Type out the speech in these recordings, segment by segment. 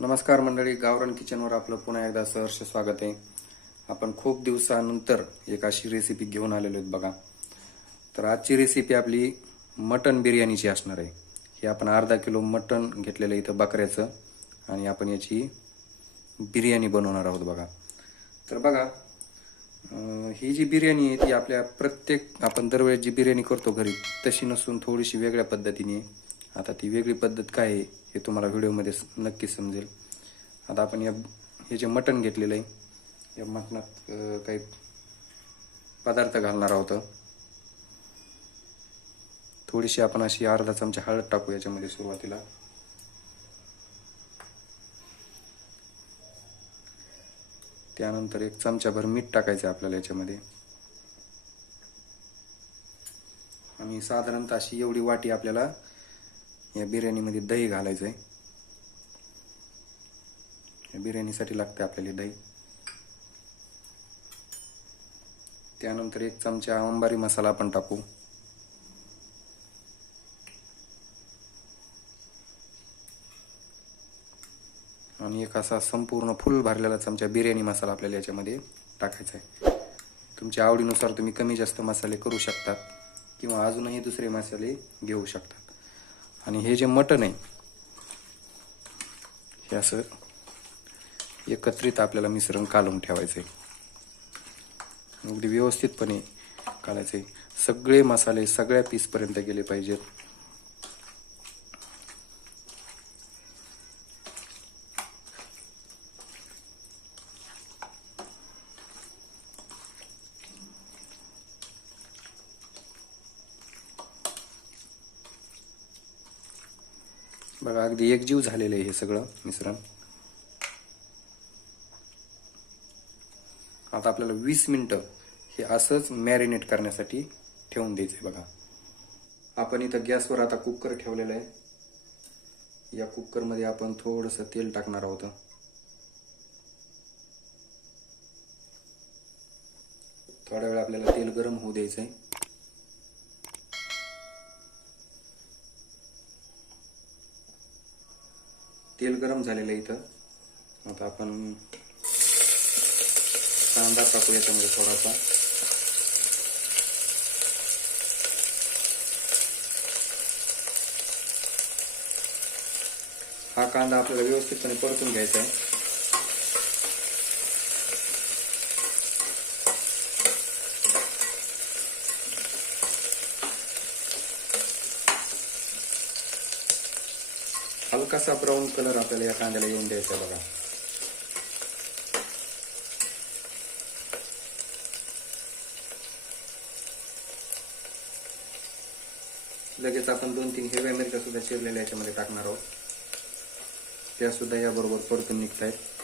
नमस्कार मंडळी गावरान किचनवर आपलं पुन्हा एकदा सहर्ष स्वागत आहे. आपण खूप दिवसानंतर एक अशी रेसिपी घेऊन आलेलो आहेत बघा. तर आजची रेसिपी आपली मटन बिर्याणीची असणार आहे. हे आपण अर्धा किलो मटन घेतलेलं इथं बकऱ्याचं आणि आपण याची बिर्याणी बनवणार आहोत बघा. तर बघा ही जी बिर्याणी आहे ती आपल्या प्रत्येक आपण दरवेळेस जी बिर्याणी करतो घरी तशी नसून थोडीशी वेगळ्या पद्धतीने आहे. आता ती वेगळी पद्धत काय आहे हे तुम्हाला व्हिडिओमध्ये नक्की नक्कीच समजेल. आता आपण या हे जे मटण घेतलेलं आहे या मटणात काही पदार्थ घालणार आहोत. थोडीशी आपण अशी अर्धा चमचा हळद टाकू याच्यामध्ये सुरुवातीला. त्यानंतर एक चमचाभर मीठ टाकायचं आहे आपल्याला याच्यामध्ये. आणि साधारणतः अशी एवढी वाटी आपल्याला या बिर्याणीमध्ये दही घालायचं आहे या बिर्याणीसाठी लागते आपल्याला दही. त्यानंतर एक चमचा अंबारी मसाला आपण टाकू. आणि एक असा संपूर्ण फुल भरलेला चमचा बिर्याणी मसाला आपल्याला याच्यामध्ये टाकायचा आहे. तुमच्या आवडीनुसार तुम्ही कमी जास्त मसाले करू शकतात किंवा अजूनही दुसरे मसाले घेऊ शकता. आणि हे जे मटण आहे हे असं एकत्रित आपल्याला मिश्रण कालवून ठेवायचं आहे अगदी व्यवस्थितपणे काढायचं सगळे मसाले सगळ्या पीसपर्यंत गेले पाहिजेत. बघा अगदी एकजीव झालेलं आहे हे सगळं मिश्रण. आता आपल्याला वीस मिनिटं हे असंच मॅरिनेट करण्यासाठी ठेवून द्यायचंय बघा. आपण इथं गॅसवर आता कुकर ठेवलेलं आहे. या कुकरमध्ये आपण थोडंसं तेल टाकणार आहोत. थोड्या वेळ आपल्याला तेल गरम होऊ द्यायचंय. तेल गरम झालेलं आहे इथं. आता आपण कांदा टाकू याच्यामध्ये थोडासा. हा कांदा आपल्याला व्यवस्थितपणे परतून घ्यायचा आहे. हलकासा ब्राऊन कलर आपल्याला या कांद्याला येऊन द्यायचा बघा लगेच आपण दोन तीन हिरव्या मिरच्या सुद्धा चिरलेल्या याच्यामध्ये टाकणार आहोत त्या सुद्धा याबरोबर परतून निघतायत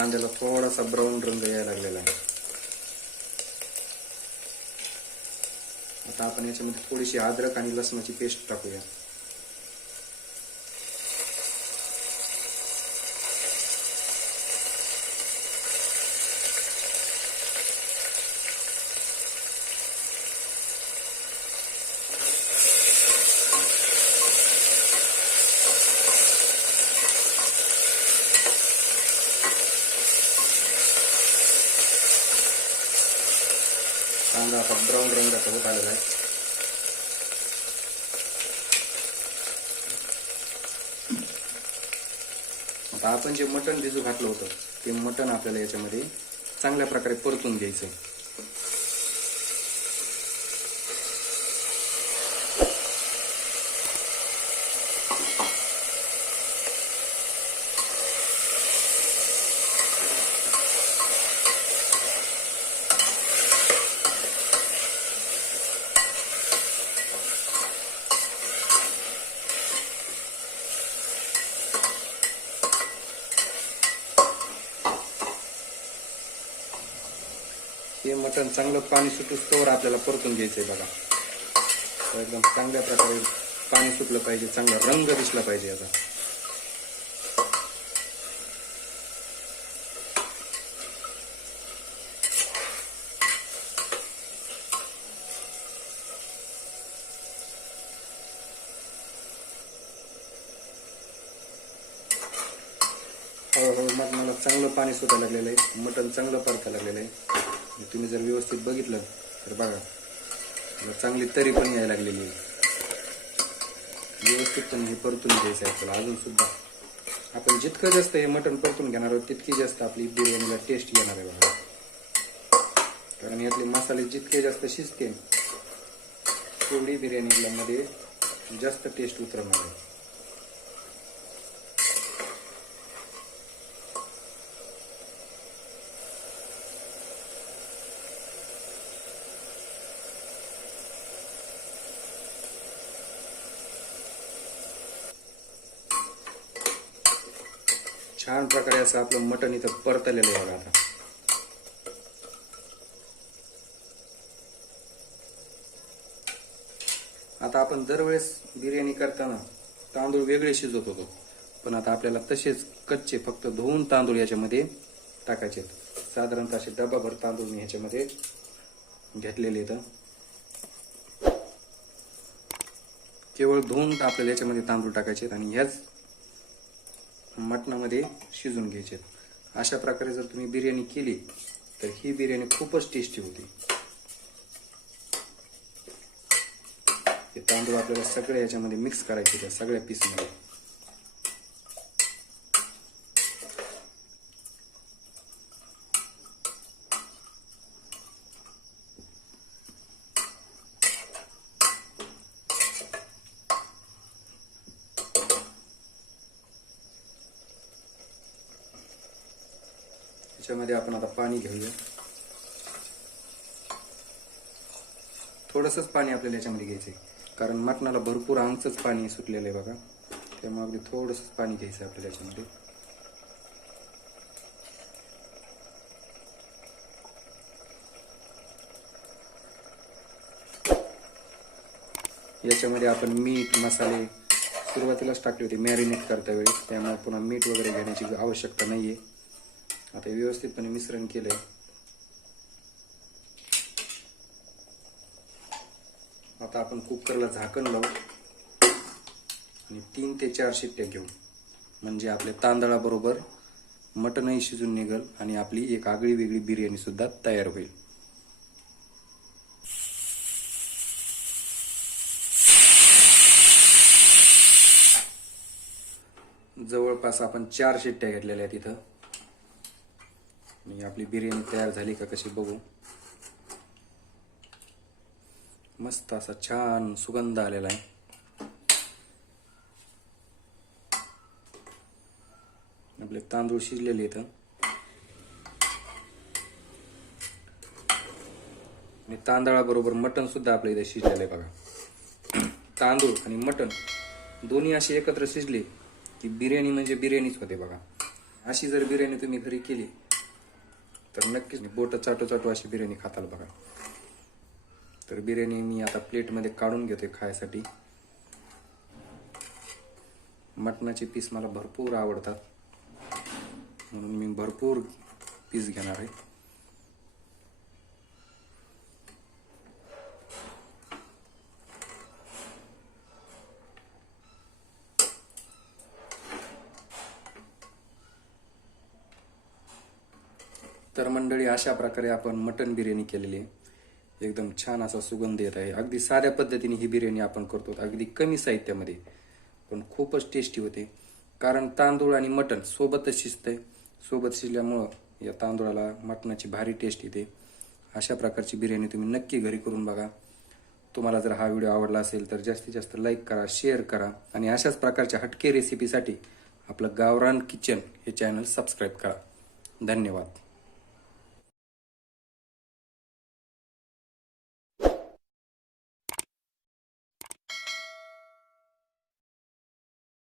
कांद्याला थोडासा ब्राऊन रंग यायला लागलेला आहे. आता आपण याच्यामध्ये थोडीशी अद्रक आणि लसणाची पेस्ट टाकूया. कांदा आता ब्राऊन रंगाचा आलेला आहे आता आपण जे मटण भिजू घातलं होतं ते मटण आपल्याला याच्यामध्ये चांगल्या प्रकारे परतून घ्यायचं आहे मटण चांगलं पाणी सुटूस्तवर आपल्याला परतून घ्यायचंय आहे बघा एकदम चांगल्या प्रकारे पाणी सुटलं पाहिजे चांगला रंग दिसला पाहिजे आता हळूहळू मला चांगलं पाणी सुटायला लागलेलं आहे. मटण चांगलं परतायला लागलेलं आहे. तुम्ही जर व्यवस्थित बघितलं तर बघा. चांगली तरी पण यायला लागलेली आहे. व्यवस्थितपणे हे परतून घ्यायचं आहे आपल्याला अजून सुद्धा. आपण जितकं जास्त हे मटण परतून घेणार आहोत तितकी जास्त आपली बिर्याणीला टेस्ट येणार आहे बघा. कारण यातले मसाले जितके जास्त शिजते तेवढी बिर्याणीला मध्ये जास्त टेस्ट उतरणार आहे. छान प्रकारे असं आपलं मटण इथं परतलेलं आहे बघा आता. आता आपण दरवेळेस बिर्याणी करताना तांदूळ वेगळे शिजवत होतो. पण आता आपल्याला तसेच कच्चे फक्त धुवून तांदूळ याच्यामध्ये टाकायचे आहेत. साधारणतः असे डबाभर तांदूळ मी ह्याच्यामध्ये घेतलेले आहेत. केवळ धुवून आपल्याला याच्यामध्ये तांदूळ टाकायचे आहेत आणि ह्याच मटणामध्ये शिजून घ्यायचे अशा प्रकारे जर तुम्ही बिर्याणी केली तर ही बिर्याणी खूपच टेस्टी होती. हे तांदूळ आपल्याला सगळे याच्यामध्ये मिक्स करायचे त्या सगळ्या पीसमध्ये त्याच्यामध्ये आपण आता पाणी घेऊया. थोडंसंच पाणी आपल्याला याच्यामध्ये घ्यायचं आहे कारण मटणाला भरपूर आमचंच पाणी सुटलेलं आहे बघा. त्यामुळे अगदी थोडंसंच पाणी घ्यायचं आहे आपल्याला याच्यामध्ये. याच्यामध्ये आपण मीठ मसाले सुरुवातीलाच टाकले होते. मॅरिनेट करता वेळेस. त्यामुळे पुन्हा मीठ वगैरे घेण्याची आवश्यकता नाही आहे आता व्यवस्थितपणे मिश्रण केलंय. आता आपण कुकरला झाकण लावू आणि तीन ते चार शिट्ट्या घेऊ. म्हणजे आपल्या तांदळाबरोबर मटणही शिजून निघल आणि आपली एक आगळी वेगळी बिर्याणी सुद्धा तयार होईल. जवळपास आपण चार शिट्ट्या घेतलेल्या आहेत इथं. आणि आपली बिर्याणी तयार झाली का कशी बघू. मस्त असा छान सुगंध आलेला आहे. आपले तांदूळ शिजलेले इथं आणि तांदळाबरोबर मटण सुद्धा आपल्या इथे शिजलेलं आहे बघा. तांदूळ आणि मटण दोन्ही अशी एकत्र शिजले की बिर्याणी म्हणजे बिर्याणीच होते बघा. अशी जर बिर्याणी तुम्ही घरी केली तर नक्कीच बोट चाटू चाटू अशी बिर्याणी खाताल बघा. तर बिर्याणी मी आता प्लेटमध्ये काढून घेतोय खायसाठी. मटणाचे पीस मला भरपूर आवडतात. म्हणून मी भरपूर पीस घेणार आहे. तर मंडळी अशा प्रकारे आपण मटन बिर्याणी केलेली आहे. एकदम छान असा सुगंध येत आहे. अगदी साध्या पद्धतीने ही बिर्याणी आपण करतो. अगदी कमी साहित्यामध्ये. पण खूपच टेस्टी होते. कारण तांदूळ आणि मटण सोबतच शिजतंय. सोबत शिजल्यामुळं या तांदूळाला मटणाची भारी टेस्ट येते. अशा प्रकारची बिर्याणी तुम्ही नक्की घरी करून बघा. तुम्हाला जर हा व्हिडिओ आवडला असेल तर जास्तीत जास्त लाईक करा शेअर करा. आणि अशाच प्रकारच्या हटके रेसिपीसाठी आपलं गावरान किचन हे चॅनल सबस्क्राईब करा. धन्यवाद.